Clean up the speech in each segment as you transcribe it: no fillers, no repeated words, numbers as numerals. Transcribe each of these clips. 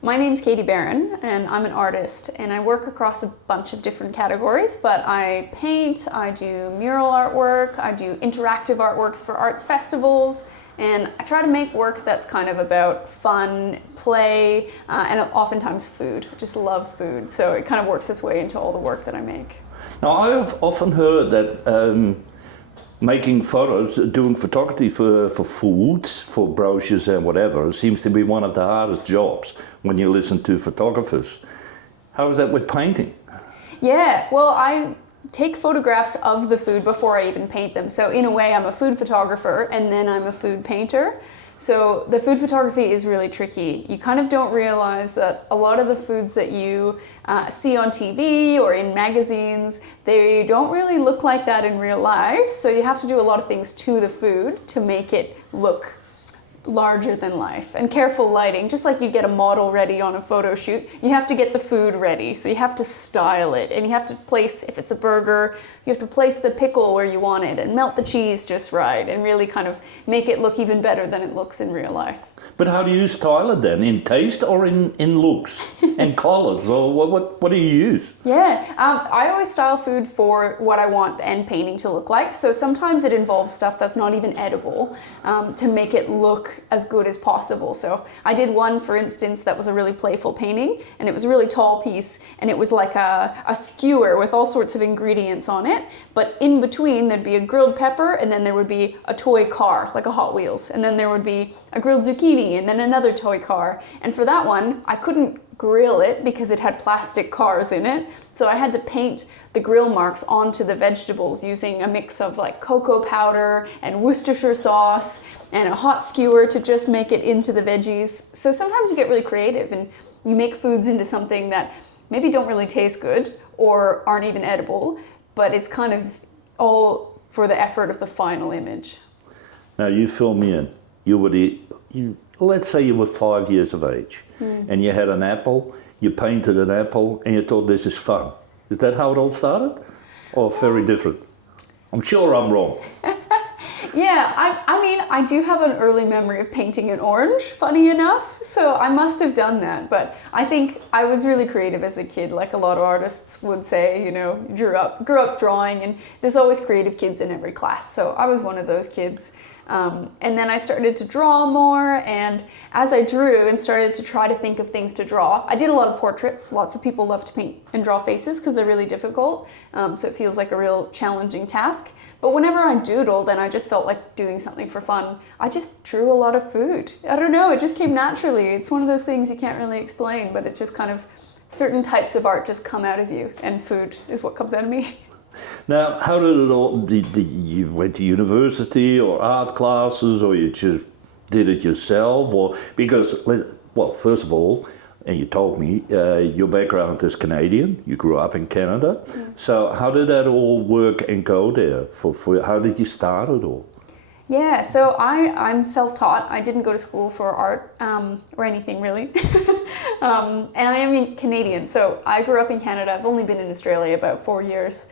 My name's Katie Barron, and I'm an artist, and I work across a bunch of different categories, but I paint, I do mural artwork, I do interactive artworks for arts festivals, and I try to make work that's kind of about fun, play, and oftentimes food. I just love food, so it kind of works its way into all the work that I make. Now, I have often heard that making photos, doing photography for food, for brochures and whatever, seems to be one of the hardest jobs when you listen to photographers. How is that with painting? Yeah, well, I take photographs of the food before I even paint them. So in a way, I'm a food photographer and then I'm a food painter. So the food photography is really tricky. You kind of don't realize that a lot of the foods that you see on TV or in magazines, they don't really look like that in real life. So you have to do a lot of things to the food to make it look larger than life. And careful lighting, just like you get a model ready on a photo shoot, you have to get the food ready. So you have to style it, and you have to place, if it's a burger, you have to place the pickle where you want it and melt the cheese just right and really kind of make it look even better than it looks in real life. But how do you style it then? In taste or in looks and colors? Or what do you use? Yeah, I always style food for what I want the end painting to look like. So sometimes it involves stuff that's not even edible to make it look as good as possible. So I did one, for instance, that was a really playful painting, and it was a really tall piece, and it was like a skewer with all sorts of ingredients on it. But in between, there'd be a grilled pepper, and then there would be a toy car, like a Hot Wheels, and then there would be a grilled zucchini, and then another toy car. And for that one, I couldn't grill it because it had plastic cars in it. So I had to paint the grill marks onto the vegetables using a mix of like cocoa powder and Worcestershire sauce and a hot skewer to just make it into the veggies. So sometimes you get really creative and you make foods into something that maybe don't really taste good or aren't even edible, but it's kind of all for the effort of the final image. Now, you fill me in. Let's say you were 5 years of age and you had an apple, you painted an apple and you thought this is fun. Is that how it all started? Or very different? I'm sure I'm wrong. Yeah, I mean, I do have an early memory of painting an orange, funny enough, so I must have done that. But I think I was really creative as a kid, like a lot of artists would say, you know, grew up drawing, and there's always creative kids in every class, so I was one of those kids. And then I started to draw more, and as I drew and started to try to think of things to draw, I did a lot of portraits. Lots of people love to paint and draw faces because they're really difficult, so it feels like a real challenging task. But whenever I doodled and I just felt like doing something for fun, I just drew a lot of food. I don't know, it just came naturally. It's one of those things you can't really explain, but it's just kind of certain types of art just come out of you, and food is what comes out of me. Now, how did it all, you went to university or art classes, or you just did it yourself? Or because, well, first of all, and you told me, your background is Canadian, you grew up in Canada. Yeah. So how did that all work and go there? How did you start it all? Yeah, so I'm self-taught. I didn't go to school for art or anything really. And I am Canadian, so I grew up in Canada. I've only been in Australia about 4 years.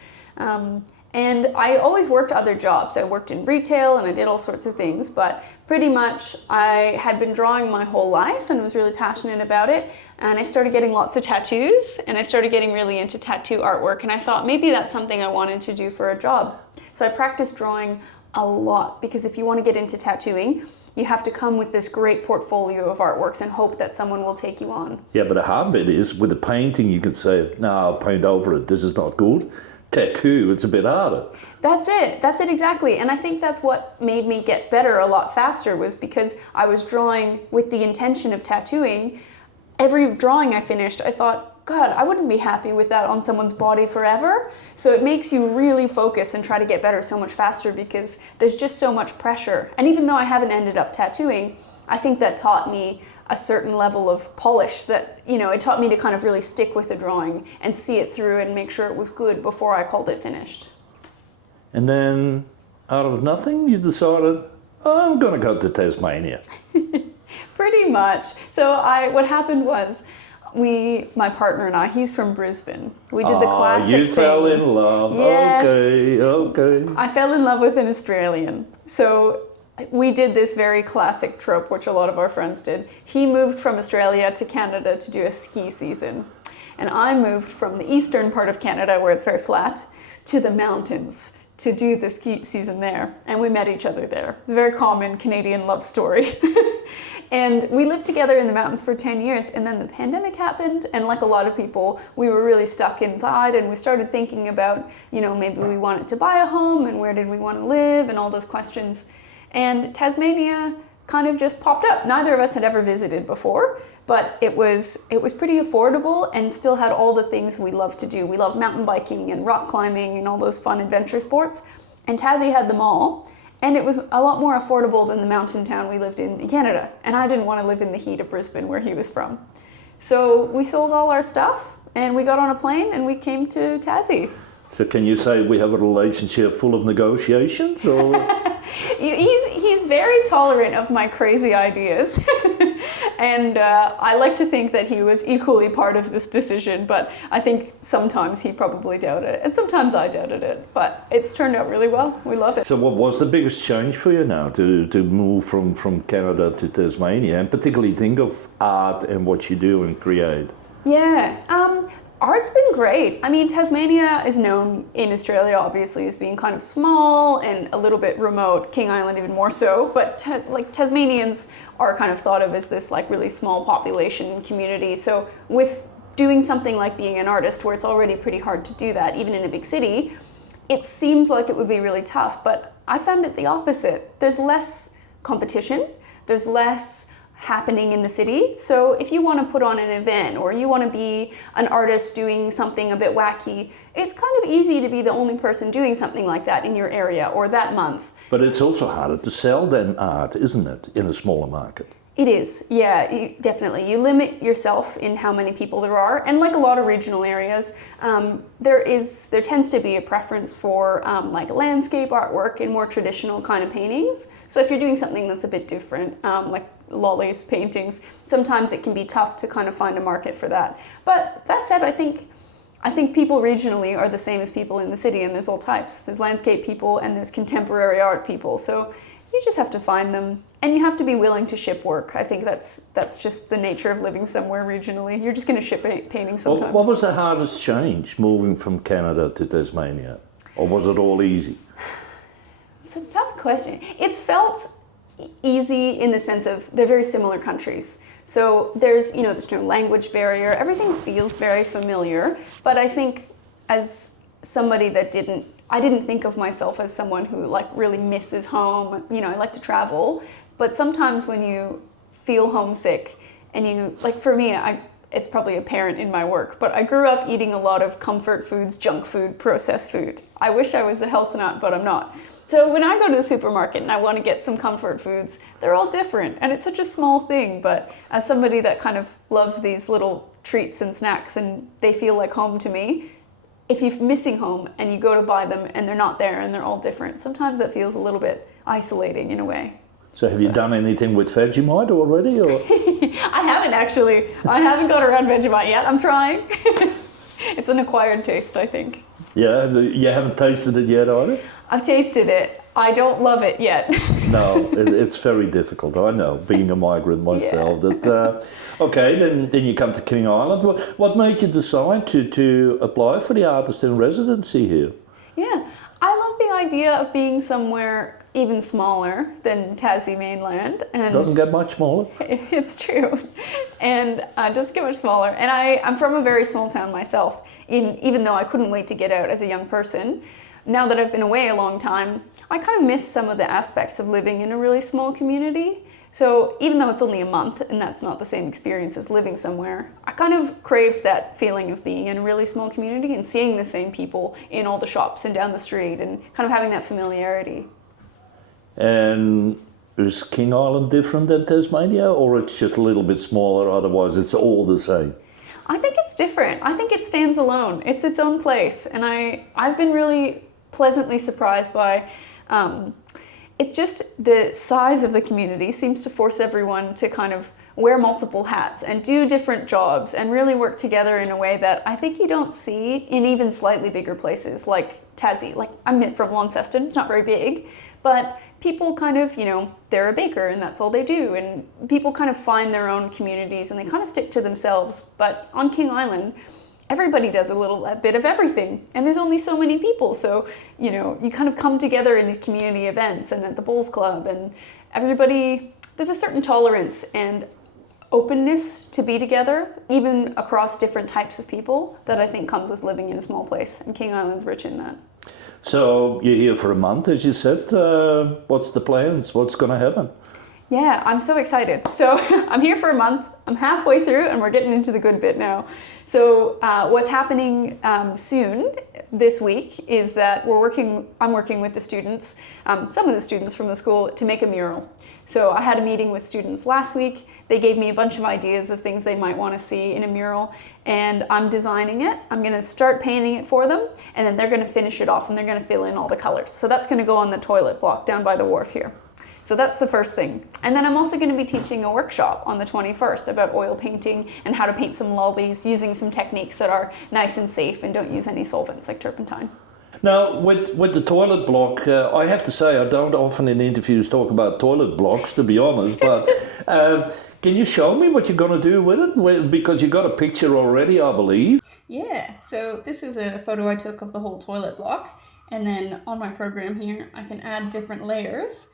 And I always worked other jobs. I worked in retail and I did all sorts of things, but pretty much I had been drawing my whole life and was really passionate about it. And I started getting lots of tattoos, and I started getting really into tattoo artwork, and I thought maybe that's something I wanted to do for a job. So I practiced drawing a lot, because if you want to get into tattooing, you have to come with this great portfolio of artworks and hope that someone will take you on. Yeah, but the hard bit is with the painting, you can say, no, I'll paint over it, this is not good. Tattoo, it's a bit harder. That's it exactly. And I think that's what made me get better a lot faster, was because I was drawing with the intention of tattooing. Every drawing I finished, I thought, God, I wouldn't be happy with that on someone's body forever. So it makes you really focus and try to get better so much faster, because there's just so much pressure. And even though I haven't ended up tattooing, I think that taught me a certain level of polish that, you know, it taught me to kind of really stick with the drawing and see it through and make sure it was good before I called it finished. And then out of nothing, you decided, oh, I'm going to go to Tasmania. Pretty much. So what happened was, my partner and I, he's from Brisbane. We did the classic thing. You fell in love. Yes. Okay. I fell in love with an Australian. So we did this very classic trope, which a lot of our friends did. He moved from Australia to Canada to do a ski season. And I moved from the eastern part of Canada, where it's very flat, to the mountains to do the ski season there. And we met each other there. It's a very common Canadian love story. And we lived together in the mountains for 10 years. And then the pandemic happened. And like a lot of people, we were really stuck inside. And we started thinking about, maybe we wanted to buy a home and where did we want to live and all those questions. And Tasmania kind of just popped up. Neither of us had ever visited before, but it was pretty affordable and still had all the things we love to do. We love mountain biking and rock climbing and all those fun adventure sports. And Tassie had them all. And it was a lot more affordable than the mountain town we lived in Canada. And I didn't want to live in the heat of Brisbane where he was from. So we sold all our stuff and we got on a plane and we came to Tassie. So can you say we have a relationship full of negotiations? Or? He's very tolerant of my crazy ideas. And I like to think that he was equally part of this decision, but I think sometimes he probably doubted it, and sometimes I doubted it, but it's turned out really well. We love it. So what was the biggest change for you now to move from Canada to Tasmania, and particularly think of art and what you do and create? Yeah, art's been great. I mean, Tasmania is known in Australia, obviously, as being kind of small and a little bit remote. King Island even more so. But Tasmanians are kind of thought of as this like really small population community. So with doing something like being an artist, where it's already pretty hard to do that, even in a big city, it seems like it would be really tough. But I found it the opposite. There's less competition. There's less happening in the city. So if you want to put on an event or you want to be an artist doing something a bit wacky, it's kind of easy to be the only person doing something like that in your area or that month. But it's also harder to sell than art, isn't it, in a smaller market? It is, yeah, definitely. You limit yourself in how many people there are, and like a lot of regional areas, there tends to be a preference for like landscape artwork and more traditional kind of paintings. So if you're doing something that's a bit different, like Lolly's paintings, sometimes it can be tough to kind of find a market for that. But that said, I think people regionally are the same as people in the city, and there's all types. There's landscape people and there's contemporary art people. So you just have to find them, and you have to be willing to ship work. I think that's just the nature of living somewhere regionally. You're just going to ship paintings sometimes. What was the hardest change moving from Canada to Tasmania? Or was it all easy? It's a tough question. It's felt easy in the sense of they're very similar countries. So there's no language barrier. Everything feels very familiar. But I think as somebody I didn't think of myself as someone who like really misses home. I like to travel, but sometimes when you feel homesick and for me, it's probably apparent in my work, but I grew up eating a lot of comfort foods, junk food, processed food. I wish I was a health nut, but I'm not. So when I go to the supermarket and I want to get some comfort foods, they're all different, and it's such a small thing, but as somebody that kind of loves these little treats and snacks and they feel like home to me, if you're missing home and you go to buy them and they're not there and they're all different, sometimes that feels a little bit isolating in a way. So have you done anything with Vegemite already? Or? I haven't actually. I haven't got around Vegemite yet. I'm trying. It's an acquired taste, I think. Yeah, you haven't tasted it yet either? I've tasted it. I don't love it yet. No, it's very difficult. I know, being a migrant myself. Yeah. That okay, then you come to King Island. What made you decide to apply for the artist in residency here? Yeah, I love the idea of being somewhere even smaller than Tassie mainland. And doesn't get much smaller. It's true. And doesn't get much smaller. And I'm from a very small town myself, even though I couldn't wait to get out as a young person. Now that I've been away a long time, I kind of miss some of the aspects of living in a really small community. So even though it's only a month and that's not the same experience as living somewhere, I kind of craved that feeling of being in a really small community and seeing the same people in all the shops and down the street and kind of having that familiarity. And is King Island different than Tasmania, or it's just a little bit smaller, otherwise it's all the same? I think it's different. I think it stands alone. It's its own place. And I've been really pleasantly surprised by it's just the size of the community seems to force everyone to kind of wear multiple hats and do different jobs and really work together in a way that I think you don't see in even slightly bigger places like Tassie. Like I'm from Launceston, it's not very big, but people kind of, they're a baker and that's all they do. And people kind of find their own communities and they kind of stick to themselves. But on King Island, everybody does a bit of everything. And there's only so many people. So, you kind of come together in these community events and at the bowls club, and everybody, there's a certain tolerance and openness to be together, even across different types of people, that I think comes with living in a small place. And King Island's rich in that. So you're here for a month, as you said. What's the plans? What's going to happen? Yeah, I'm so excited. So I'm here for a month. I'm halfway through and we're getting into the good bit now. So what's happening soon this week is that I'm working with the students, some of the students from the school, to make a mural. So I had a meeting with students last week. They gave me a bunch of ideas of things they might want to see in a mural, and I'm designing it. I'm going to start painting it for them, and then they're going to finish it off and they're going to fill in all the colors. So that's going to go on the toilet block down by the wharf here. So that's the first thing. And then I'm also going to be teaching a workshop on the 21st about oil painting and how to paint some lollies using some techniques that are nice and safe and don't use any solvents like turpentine. Now, with the toilet block, I have to say I don't often in interviews talk about toilet blocks, to be honest, but can you show me what you're going to do with it? Because you got a picture already, I believe. Yeah, so this is a photo I took of the whole toilet block, and then on my program here I can add different layers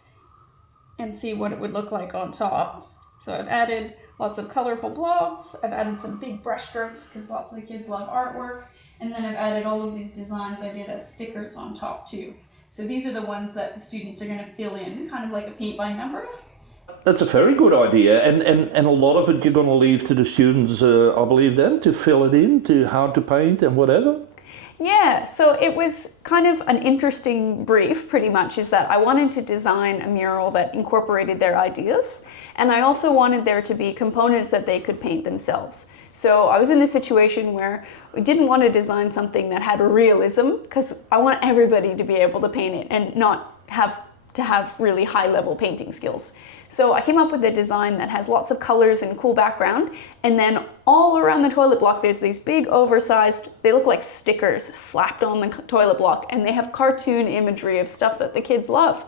and see what it would look like on top. So I've added lots of colorful blobs, I've added some big brush strokes because lots of the kids love artwork, and then I've added all of these designs I did as stickers on top too. So these are the ones that the students are going to fill in, kind of like a paint by numbers. That's a very good idea, and a lot of it you're going to leave to the students, I believe, then, to fill it in, to how to paint and whatever. Yeah, so it was kind of an interesting brief, pretty much, is that I wanted to design a mural that incorporated their ideas, and I also wanted there to be components that they could paint themselves. So I was in this situation where we didn't want to design something that had realism, because I want everybody to be able to paint it and not have to have really high-level painting skills. So I came up with a design that has lots of colors and cool background, and then all around the toilet block there's these big oversized, they look like stickers slapped on the toilet block, and they have cartoon imagery of stuff that the kids love.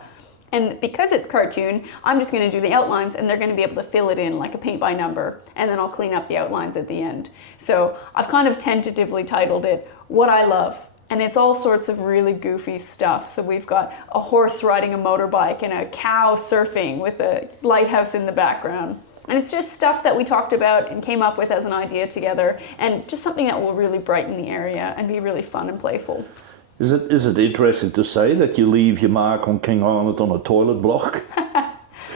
And because it's cartoon, I'm just going to do the outlines and they're going to be able to fill it in like a paint by number, and then I'll clean up the outlines at the end. So I've kind of tentatively titled it What I Love. And it's all sorts of really goofy stuff. So we've got a horse riding a motorbike and a cow surfing with a lighthouse in the background. And it's just stuff that we talked about and came up with as an idea together, and just something that will really brighten the area and be really fun and playful. Is it interesting to say that you leave your mark on King Island on a toilet block?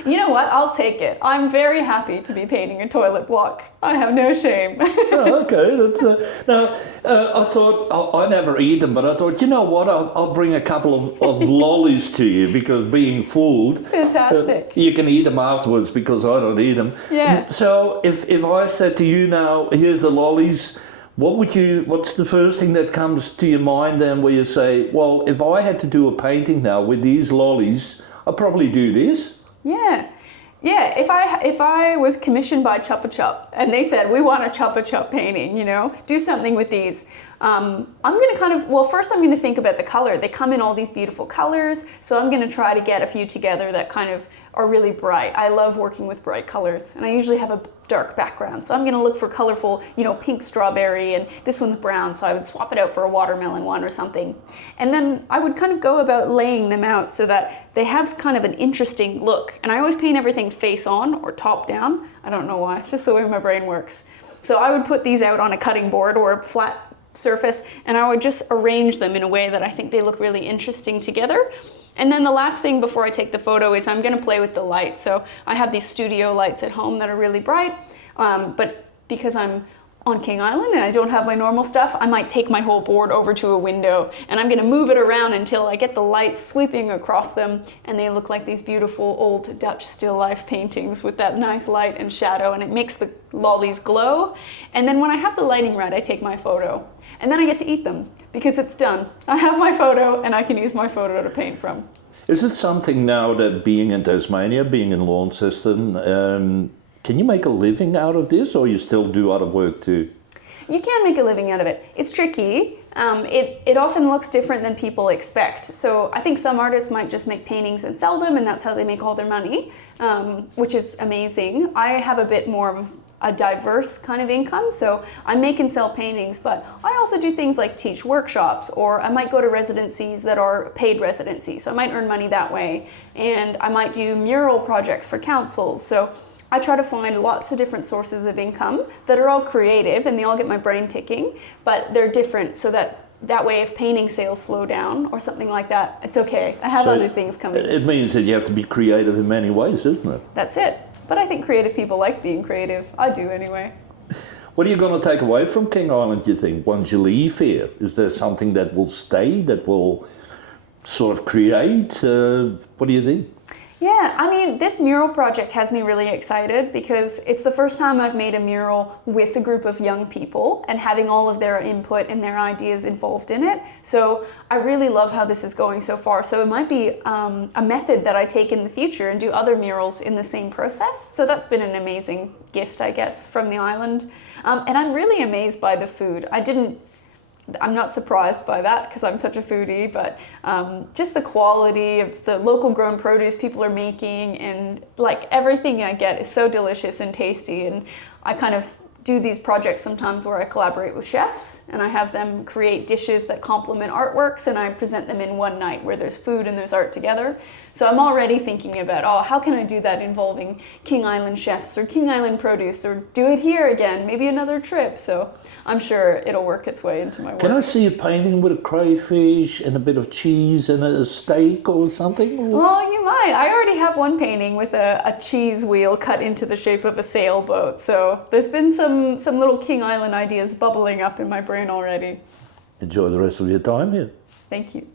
You know what? I'll take it. I'm very happy to be painting a toilet block. I have no shame. Oh, okay. I thought, I never eat them, but I thought, you know what, I'll bring a couple of lollies to you, because being food, Fantastic. You can eat them afterwards, because I don't eat them. Yeah. So if I said to you now, here's the lollies, what's the first thing that comes to your mind then, where you say, well, if I had to do a painting now with these lollies, I'd probably do this? Yeah. If I was commissioned by Chupa Chup and they said, we want a Chupa Chup painting, do something with these, I'm going to first I'm going to think about the color. They come in all these beautiful colors, so I'm going to try to get a few together that kind of are really bright. I love working with bright colors, and I usually have a dark background, so I'm going to look for colorful, pink strawberry, and this one's brown, so I would swap it out for a watermelon one or something. And then I would kind of go about laying them out so that they have kind of an interesting look. And I always paint everything face on or top down. I don't know why, it's just the way my brain works. So I would put these out on a cutting board or a flat surface, and I would just arrange them in a way that I think they look really interesting together. And then the last thing before I take the photo is I'm going to play with the light. So I have these studio lights at home that are really bright, but because I'm on King Island and I don't have my normal stuff, I might take my whole board over to a window, and I'm going to move it around until I get the light sweeping across them, and they look like these beautiful old Dutch still life paintings with that nice light and shadow, and it makes the lollies glow. And then when I have the lighting right, I take my photo. And then I get to eat them, because it's done. I have my photo, and I can use my photo to paint from. Is it something now that being in Tasmania, being in Launceston, can you make a living out of this, or you still do other work too? you can make a living out of it. It's tricky. It often looks different than people expect. So I think some artists might just make paintings and sell them, and that's how they make all their money, which is amazing. I have a bit more of a diverse kind of income, so I make and sell paintings, but I also do things like teach workshops, or I might go to residencies that are paid residencies, so I might earn money that way, and I might do mural projects for councils. So I try to find lots of different sources of income that are all creative and they all get my brain ticking, but they're different, so that way if painting sales slow down or something like that, it's okay. I have other things coming. It means that you have to be creative in many ways, isn't it? That's it. But I think creative people like being creative. I do anyway. What are you going to take away from King Island, do you think, once you leave here? Is there something that will stay, that will sort of create? What do you think? Yeah, I mean, this mural project has me really excited because it's the first time I've made a mural with a group of young people and having all of their input and their ideas involved in it. So I really love how this is going so far. So it might be a method that I take in the future and do other murals in the same process. So that's been an amazing gift, I guess, from the island. And I'm really amazed by the food. I'm not surprised by that because I'm such a foodie, but just the quality of the local grown produce people are making, and like everything I get is so delicious and tasty. And I kind of do these projects sometimes where I collaborate with chefs and I have them create dishes that complement artworks, and I present them in one night where there's food and there's art together. So I'm already thinking about, how can I do that involving King Island chefs or King Island produce, or do it here again, maybe another trip. So I'm sure it'll work its way into my work. Can I see a painting with a crayfish and a bit of cheese and a steak or something? Well, you might. I already have one painting with a cheese wheel cut into the shape of a sailboat. So there's been some little King Island ideas bubbling up in my brain already. Enjoy the rest of your time here. Thank you.